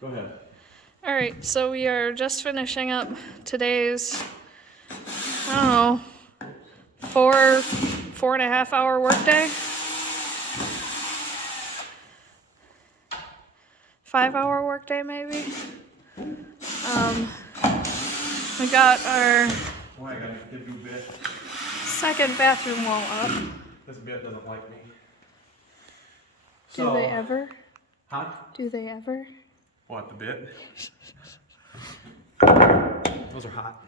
Go ahead. All right, so we are just finishing up today's, I don't know, 4.5 hour workday. 5 hour workday maybe. We got our second bathroom wall up. This bit doesn't like me. Do they ever? Huh? Do they ever? What, the bit? Those are hot.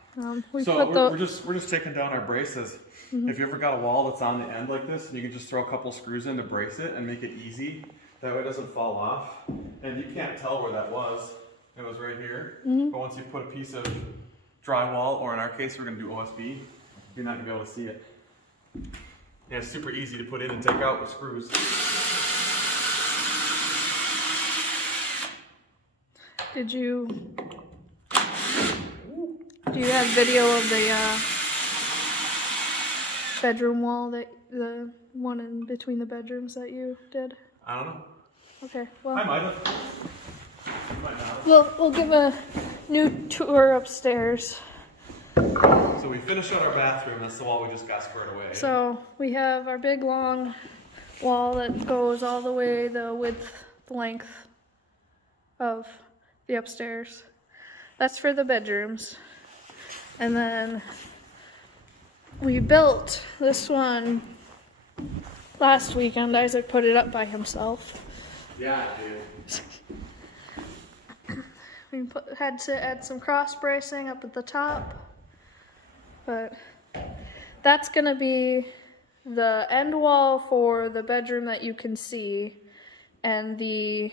We're just taking down our braces. Mm-hmm. If you ever got a wall that's on the end like this, and you can just throw a couple screws in to brace it and make it easy. That way it doesn't fall off. And you can't tell where that was. It was right here. Mm-hmm. But once you put a piece of drywall, or in our case we're going to do OSB, you're not going to be able to see it. Yeah, it's super easy to put in and take out with screws. Do you have video of the bedroom wall, the one in between the bedrooms that you did? I don't know. Okay, well. I might have. Might not. We'll give a new tour upstairs. So we finished out our bathroom. That's the wall we just got squared away. So we have our big long wall that goes all the way the length of the upstairs. That's for the bedrooms. And then we built this one last weekend. Isaac put it up by himself. Yeah, dude. We had to add some cross bracing up at the top. But that's gonna be the end wall for the bedroom that you can see, and the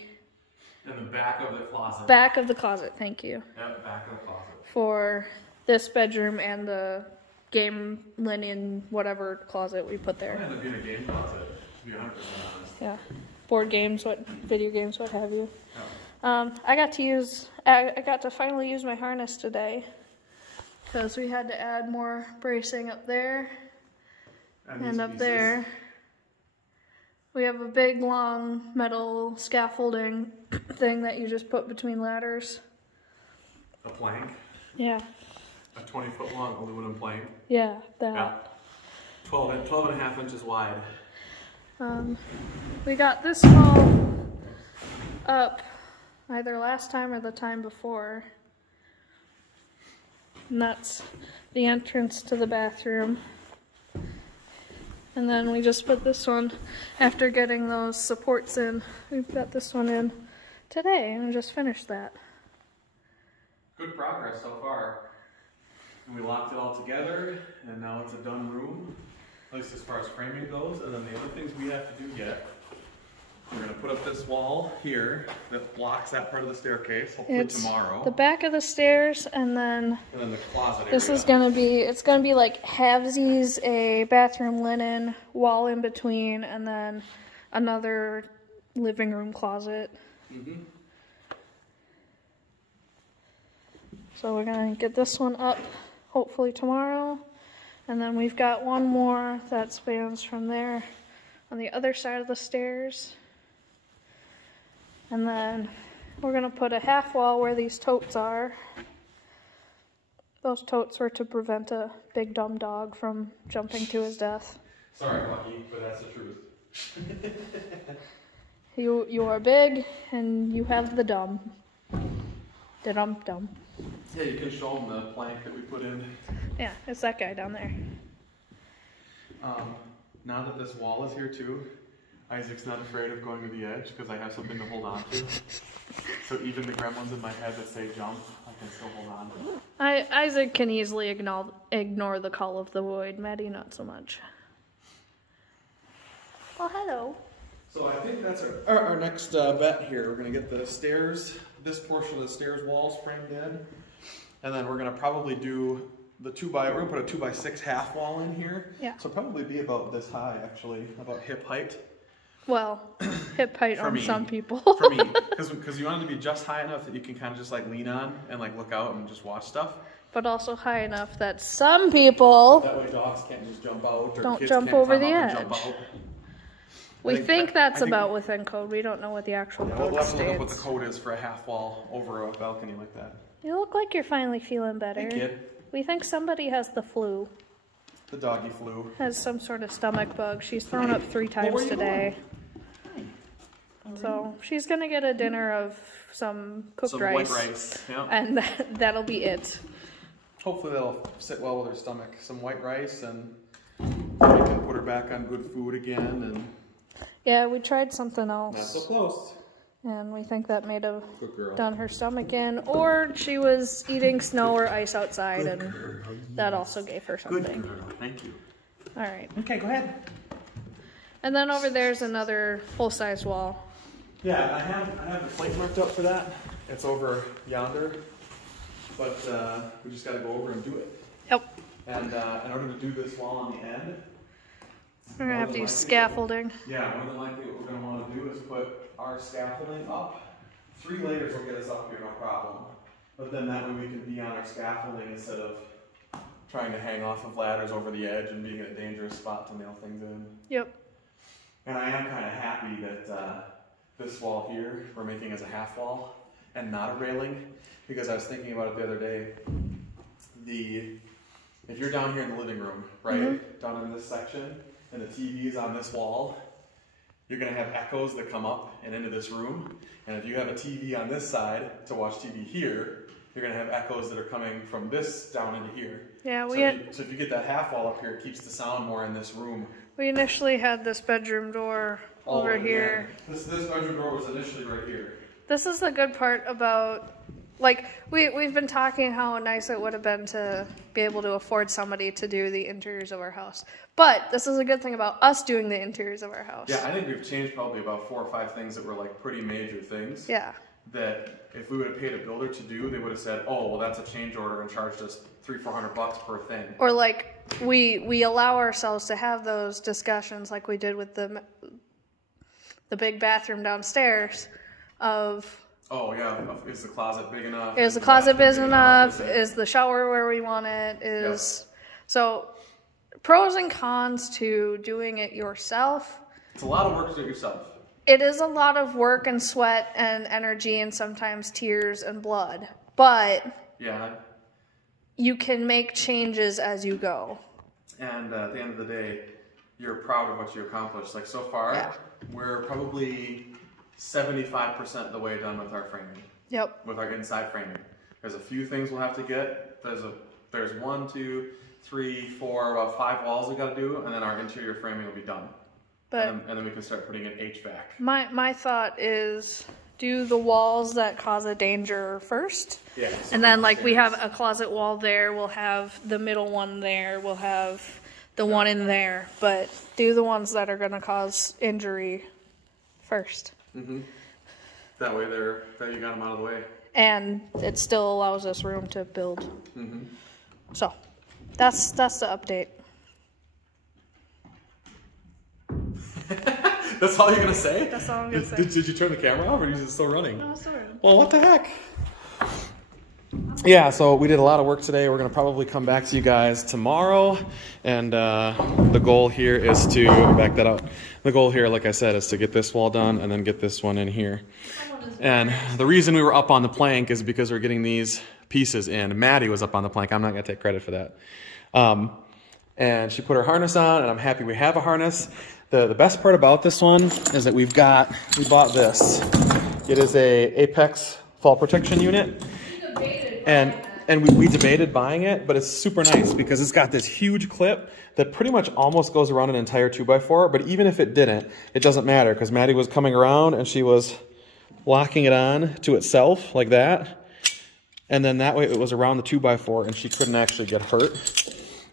back of the closet. Back of the closet, thank you. Yep, back of the closet. For this bedroom and the game linen, whatever closet we put there. It might end up being a game closet, to be 100% honest. Yeah, board games, video games, what have you. Oh. I got to finally use my harness today, because we had to add more bracing up there and up there. We have a big long metal scaffolding thing that you just put between ladders. A plank? Yeah. A 20-foot long aluminum plank? Yeah, that. Yeah. 12 and a half inches wide. We got this wall up either last time or the time before. And that's the entrance to the bathroom. And then we just put this one, after getting those supports in, we've got this one in today and just finished that. Good progress so far. And we locked it all together, and now it's a done room, at least as far as framing goes. And then the other things we have to do yet, we're going to put up this wall here that blocks that part of the staircase, hopefully tomorrow. The back of the stairs, and then the closet area. This is going to be, it's going to be like halvesies, a bathroom linen, wall in between, and then another living room closet. Mm-hmm. So we're going to get this one up hopefully tomorrow. And then we've got one more that spans from there on the other side of the stairs. And then we're going to put a half wall where these totes are. Those totes were to prevent a big dumb dog from jumping to his death. Sorry, Lucky, but that's the truth. You are big, and you have the dumb. The dumb. Yeah, you can show them the plank that we put in. Yeah, it's that guy down there. Now that this wall is here too, Isaac's not afraid of going to the edge because I have something to hold on to. So even the gremlins in my head that say jump, I can still hold on to. Isaac can easily ignore the call of the void. Maddie, not so much. Oh, hello. So I think that's our next bet here. We're going to get the stairs, this portion of the stairs walls framed in. And then we're going to probably do we're going to put a 2x6 half wall in here. Yeah. So probably be about this high, actually, about hip height. Well, hip height on some people. For me, because you want it to be just high enough that you can kind of just like lean on and like look out and just watch stuff. But also high enough that some people that way dogs can't just jump out or don't kids jump can't over climb the up edge. And jump out. We think that's about within code. We don't know what the actual code we'll have states. to look up what the code is for a half wall over a balcony like that. You look like you're finally feeling better. Hey, kid. We think somebody has the flu. The doggy flu. Has some sort of stomach bug. She's thrown up 3 times today. So she's going to get a dinner of some cooked rice. White rice. Yeah. And that'll be it. Hopefully that'll sit well with her stomach. Some white rice, and we can put her back on good food again. And yeah, we tried something else. not so close. And we think that may have done her stomach in. Or she was eating snow or ice outside, and that also gave her something. Good girl. Thank you. All right. Okay, go ahead. And then over there's another full-size wall. Yeah, I have the plate marked up for that. It's over yonder. But we just got to go over and do it. Yep. And in order to do this wall on the end, we're going to have to use scaffolding. Yeah, more than likely what we're going to want to do is put our scaffolding up. 3 layers will get us up here, no problem. But then that way we can be on our scaffolding instead of trying to hang off of ladders over the edge and being in a dangerous spot to nail things in. Yep. And I am kind of happy that this wall here we're making as a half wall and not a railing, because I was thinking about it the other day. If you're down here in the living room, right, down in this section, and the TV is on this wall, you're going to have echoes that come up and into this room. And if you have a TV on this side to watch TV here, you're going to have echoes that are coming from this down into here. Yeah, so if you get that half wall up here, it keeps the sound more in this room. We initially had this bedroom door over here. This bedroom door was initially right here. This is the good part about, like, we've been talking how nice it would have been to be able to afford somebody to do the interiors of our house. But this is a good thing about us doing the interiors of our house. Yeah, I think we've changed probably about 4 or 5 things that were like pretty major things. Yeah. That if we would have paid a builder to do, they would have said, oh, well, that's a change order, and charged us $300-400 per thing. Or like we allow ourselves to have those discussions like we did with the big bathroom downstairs of, oh yeah, is the closet big enough? Is the closet big enough? Is the shower where we want it? Is so pros and cons to doing it yourself. It's a lot of work to do it yourself. It is a lot of work and sweat and energy and sometimes tears and blood. But yeah, you can make changes as you go. And at the end of the day, you're proud of what you accomplished. Like so far, we're probably 75% of the way done with our framing. Yep. With our inside framing. There's a few things we'll have to get. There's 1, 2, 3, 4, about 5 walls we got to do, and then our interior framing will be done. But and then we can start putting in HVAC. My thought is do the walls that cause a danger first. Yeah. And then like we have a closet wall there, we'll have the middle one there, we'll have the one in there, but do the ones that are going to cause injury first. Mm-hmm. That way that you got them out of the way. And it still allows us room to build. Mm-hmm. So that's the update. That's all you're gonna say? That's all I'm gonna say. Did you turn the camera off, or is it still running? No, it's still running. Well, what the heck? Yeah, so we did a lot of work today. We're gonna probably come back to you guys tomorrow, and the goal here is to back that up. The goal here, like I said, is to get this wall done and then get this one in here. And the reason we were up on the plank is because we're getting these pieces in. Maddie was up on the plank. I'm not gonna take credit for that. And she put her harness on, and I'm happy we have a harness. The best part about this one is that we bought this. It is a Apex fall protection unit. And we debated buying it, but it's super nice because it's got this huge clip that pretty much almost goes around an entire 2x4, but even if it didn't, it doesn't matter because Maddie was coming around and she was locking it on to itself like that. And then that way it was around the 2x4 and she couldn't actually get hurt.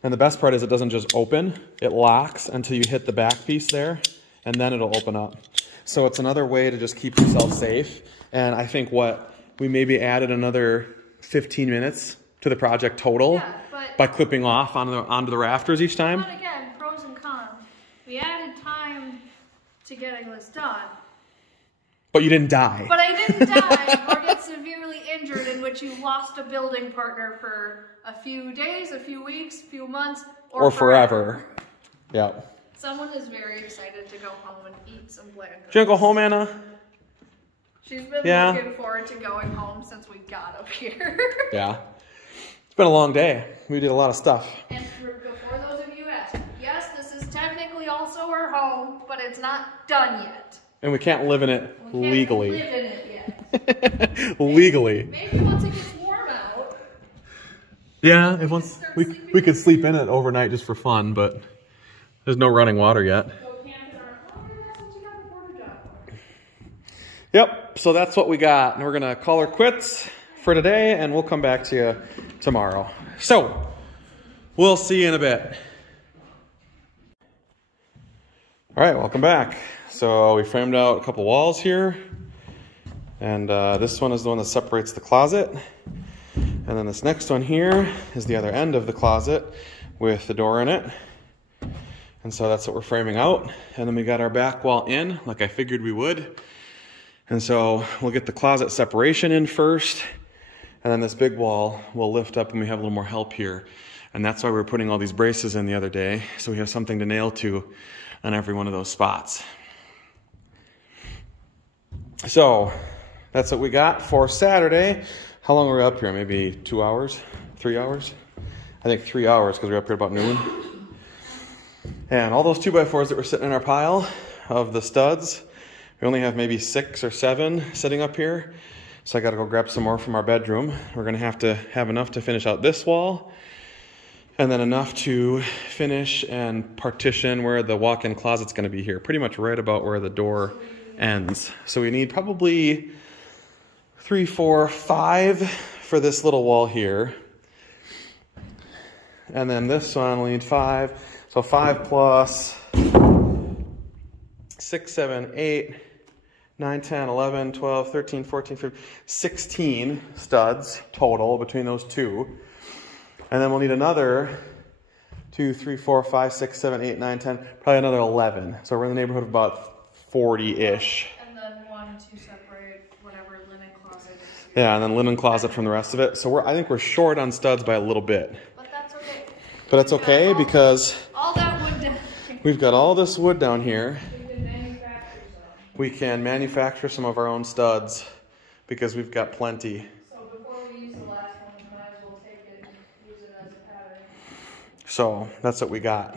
And the best part is it doesn't just open, it locks until you hit the back piece there, and then it'll open up. So it's another way to just keep yourself safe. And I think we maybe added another 15 minutes to the project total by clipping off onto the rafters each time. But again, pros and cons. We added time to getting this done. But you didn't die. But I didn't die or get severely injured, in which you lost a building partner for a few days, a few weeks, a few months, or forever. Yeah. Someone is very excited to go home and eat some bland goods. Do you want to go home, Anna? She's been looking forward to going home since we got up here. Yeah. It's been a long day. We did a lot of stuff. And before those of you ask, yes, this is technically also our home, but it's not done yet. And we can't live in it legally. We can't live in it yet. Legally. Maybe once it gets warm out. Yeah, if once we could sleep in it overnight just for fun, but there's no running water yet. Yep, so that's what we got. And we're gonna call her quits for today and we'll come back to you tomorrow. So, we'll see you in a bit. All right, welcome back. So we framed out a couple walls here. And this one is the one that separates the closet. And then this next one here is the other end of the closet with the door in it. And so that's what we're framing out. And then we got our back wall in, like I figured we would. And so we'll get the closet separation in first. And then this big wall will lift up when we have a little more help here. And that's why we're putting all these braces in the other day. So we have something to nail to on every one of those spots. So that's what we got for Saturday. How long were we up here? Maybe 2 hours? 3 hours? I think 3 hours because we were up here about noon. And all those 2x4s that were sitting in our pile of the studs, we only have maybe 6 or 7 sitting up here. So I got to go grab some more from our bedroom. We're going to have enough to finish out this wall. And then enough to finish and partition where the walk-in closet's going to be here. Pretty much right about where the door ends. So we need probably 3, 4, 5 for this little wall here. And then this one will need 5. So 5 plus 6, 7, 8, 9, 10, 11, 12, 13, 14, 15, 16 studs total between those two. And then we'll need another 2, 3, 4, 5, 6, 7, 8, 9, 10, probably another 11. So we're in the neighborhood of about 40-ish. And then 1 to separate whatever linen closet is. Yeah, and then linen closet from the rest of it. So I think we're short on studs by a little bit. But that's okay. But it's okay because all that wood down. We've got all this wood down here. We can manufacture some of our own studs because we've got plenty. So before we use the last one, we might as well take it and use it as a pattern. So that's what we got.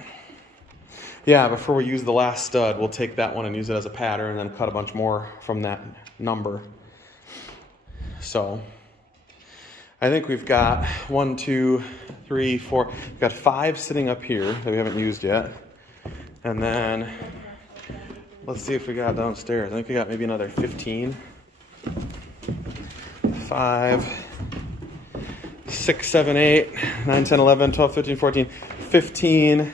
Yeah, before we use the last stud, we'll take that one and use it as a pattern and then cut a bunch more from that number. So I think we've got 1, 2, 3, 4. We've got 5 sitting up here that we haven't used yet. And then let's see if we got downstairs. I think we got maybe another 15. 5, 6, 7, 8, 9, 10, 11, 12, 13, 14, 15,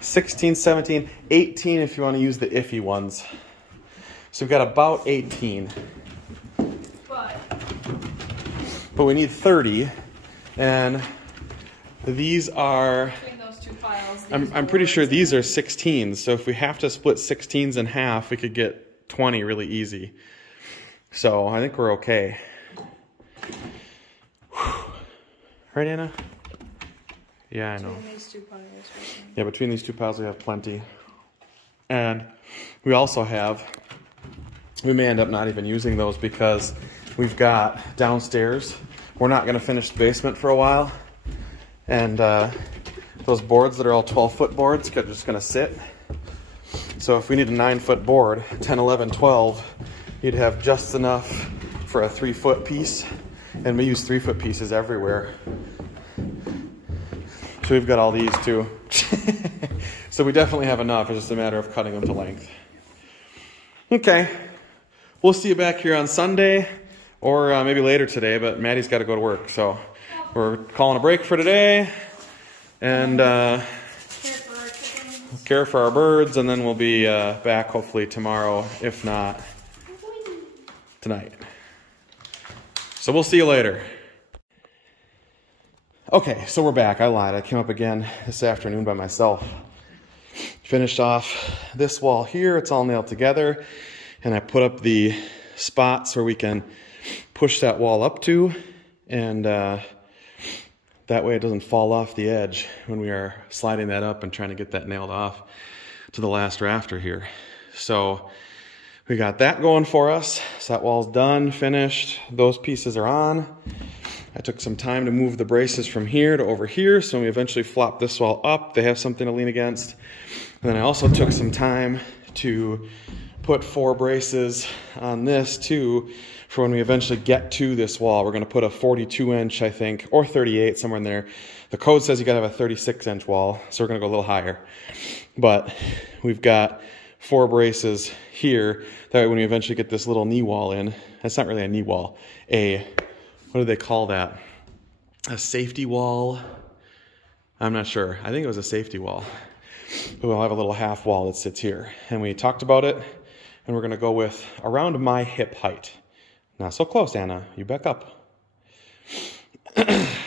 16, 17, 18 if you want to use the iffy ones. So we've got about 18. But we need 30. And these are... I'm pretty sure these are 16s, so if we have to split 16s in half, we could get 20 really easy. So I think we're okay. Whew. Right, Anna? Yeah, I know. Between these 2 piles, right? Yeah, between these 2 piles we have plenty. And we also have, we may end up not even using those because we've got downstairs. We're not going to finish the basement for a while. And those boards that are all 12-foot boards are just going to sit. So if we need a 9-foot board, 10, 11, 12, you'd have just enough for a 3-foot piece. And we use 3-foot pieces everywhere. So we've got all these too. So we definitely have enough. It's just a matter of cutting them to length. Okay. We'll see you back here on Sunday or maybe later today, but Maddie's got to go to work. So we're calling a break for today. And care for our birds, and then we'll be back hopefully tomorrow, if not tonight. So we'll see you later. Okay, so we're back. I lied. I came up again this afternoon by myself. Finished off this wall here. It's all nailed together. And I put up the spots where we can push that wall up to, and that way it doesn't fall off the edge when we are sliding that up and trying to get that nailed off. to the last rafter here. So we got that going for us. So that wall's done, finished. Those pieces are on. I took some time to move the braces from here to over here, so when we eventually flop this wall up, they have something to lean against. And then I also took some time to put 4 braces on this too, for when we eventually get to this wall. We're gonna put a 42-inch, I think, or 38, somewhere in there. The code says you gotta have a 36-inch wall, so we're gonna go a little higher. But we've got 4 braces here, that way when we eventually get this little knee wall in, that's not really a knee wall, what do they call that? A safety wall? I'm not sure. I think it was a safety wall. We'll have a little half wall that sits here. And we talked about it, and we're gonna go with around my hip height. Not so close, Anna. You back up.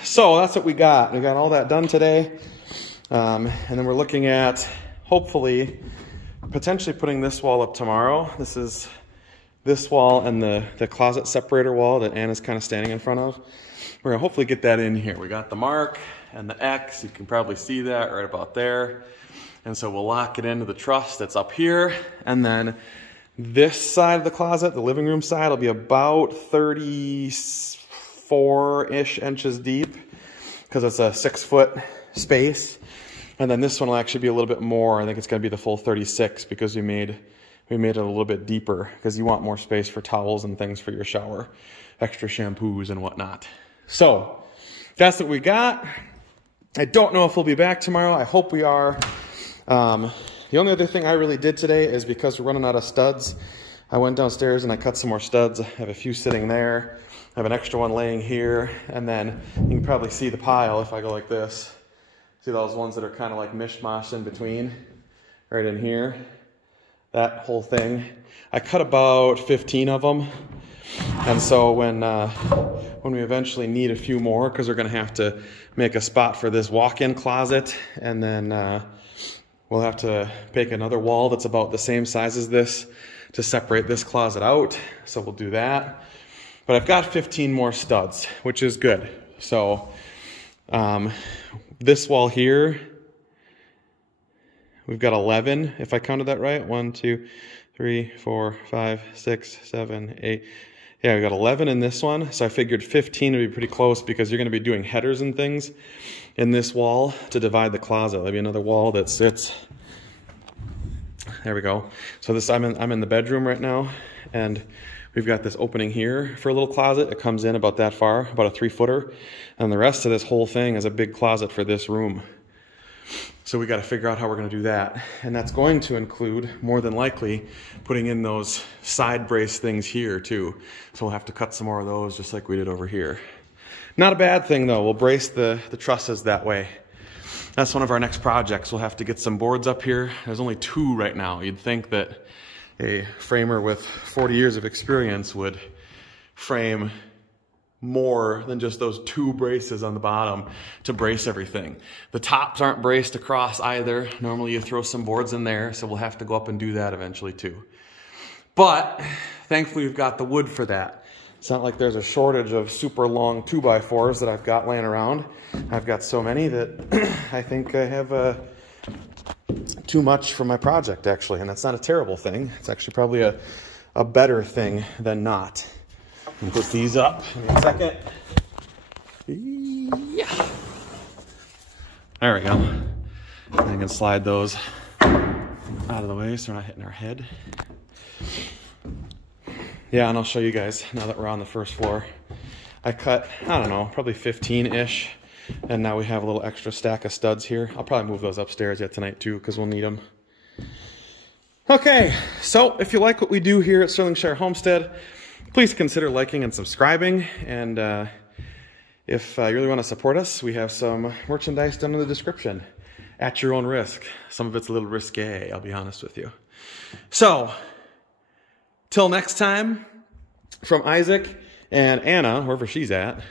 So that's what we got. We got all that done today. And then we're looking at, hopefully, potentially putting this wall up tomorrow. This is this wall and the closet separator wall that Anna's kind of standing in front of. We're gonna hopefully get that in here. We got the mark and the X. You can probably see that right about there. And so we'll lock it into the truss that's up here. And then this side of the closet, the living room side, will be about 34-ish inches deep because it's a 6-foot space. And then this one will actually be a little bit more. I think it's gonna be the full 36 because we made it a little bit deeper because you want more space for towels and things for your shower, extra shampoos and whatnot. So that's what we got. I don't know if we'll be back tomorrow. I hope we are. The only other thing I really did today is because we're running out of studs, I went downstairs and I cut some more studs. I have a few sitting there. I have an extra one laying here. And then you can probably see the pile if I go like this. See those ones that are kind of like mishmash in between, right in here. That whole thing. I cut about 15 of them. And so when we eventually need a few more, because we're gonna have to make a spot for this walk-in closet, and then we'll have to make another wall that's about the same size as this to separate this closet out. So we'll do that. But I've got 15 more studs, which is good. So this wall here, we've got 11, if I counted that right. 1, 2, 3, 4, 5, 6, 7, 8. Yeah, we got 11 in this one. So I figured 15 would be pretty close because you're going to be doing headers and things in this wall to divide the closet. There'll be another wall that sits. There we go. So this, I'm in the bedroom right now, and we've got this opening here for a little closet. It comes in about that far, about a 3-footer. And the rest of this whole thing is a big closet for this room. So we got to figure out how we're going to do that. And that's going to include, more than likely, putting in those side brace things here too. So we'll have to cut some more of those just like we did over here. Not a bad thing though. We'll brace the trusses that way. That's one of our next projects. We'll have to get some boards up here. There's only 2 right now. You'd think that a framer with 40 years of experience would frame more than just those 2 braces on the bottom to brace everything. The tops aren't braced across either. Normally you throw some boards in there, so we'll have to go up and do that eventually too. But thankfully we've got the wood for that. It's not like there's a shortage of super long 2x4s that I've got laying around. I've got so many that I think I have too much for my project actually, and that's not a terrible thing. It's actually probably a better thing than not. And put these up in a second. Yeah. There we go. I can slide those out of the way so they're not hitting our head. Yeah, and I'll show you guys now that we're on the first floor. I cut, I don't know, probably 15-ish. And now we have a little extra stack of studs here. I'll probably move those upstairs yet tonight too, because we'll need them. Okay, so if you like what we do here at Sterlingshire Homestead, please consider liking and subscribing. And if you really want to support us, we have some merchandise down in the description at your own risk. Some of it's a little risque, I'll be honest with you. So, till next time, from Isaac and Anna, wherever she's at,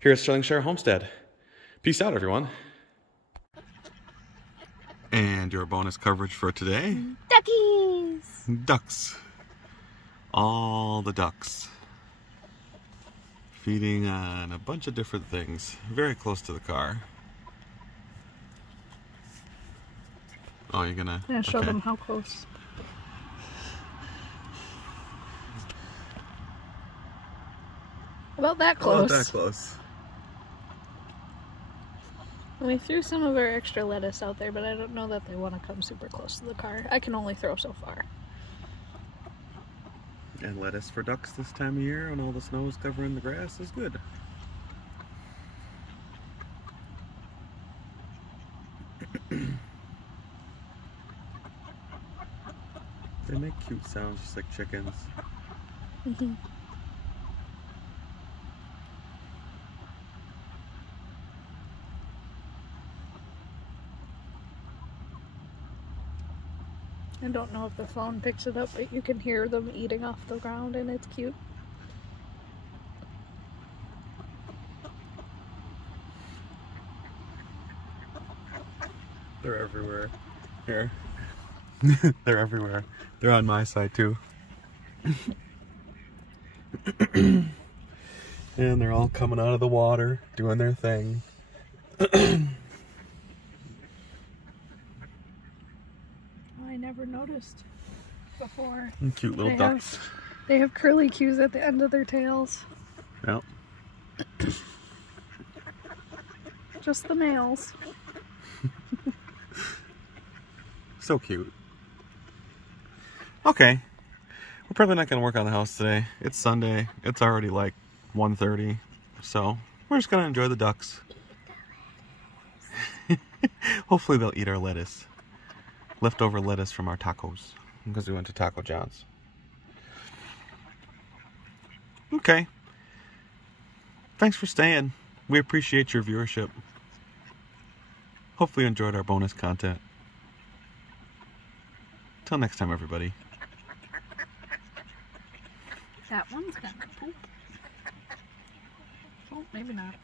here at Sterlingshire Homestead. Peace out, everyone. And your bonus coverage for today? Duckies! Ducks. All the ducks. Feeding on a bunch of different things. Very close to the car. Oh, you're gonna... I'm gonna show them how close. About that close. About that close. We threw some of our extra lettuce out there, but I don't know that they want to come super close to the car. I can only throw so far. And lettuce for ducks this time of year when all the snow is covering the grass is good. They make cute sounds just like chickens. Mm-hmm. I don't know if the phone picks it up, but you can hear them eating off the ground and it's cute. They're everywhere. Here. They're everywhere. They're on my side too. And they're all coming out of the water, doing their thing. I never noticed before. And cute little ducks. They have curly cues at the end of their tails. Yep. Just the males. So cute. Okay. We're probably not going to work on the house today. It's Sunday. It's already like 1:30. So we're just going to enjoy the ducks. Hopefully they'll eat our lettuce. Leftover lettuce from our tacos. Because we went to Taco John's. Okay. Thanks for staying. We appreciate your viewership. Hopefully you enjoyed our bonus content. Till next time, everybody. That one's gonna poop. Oh, maybe not.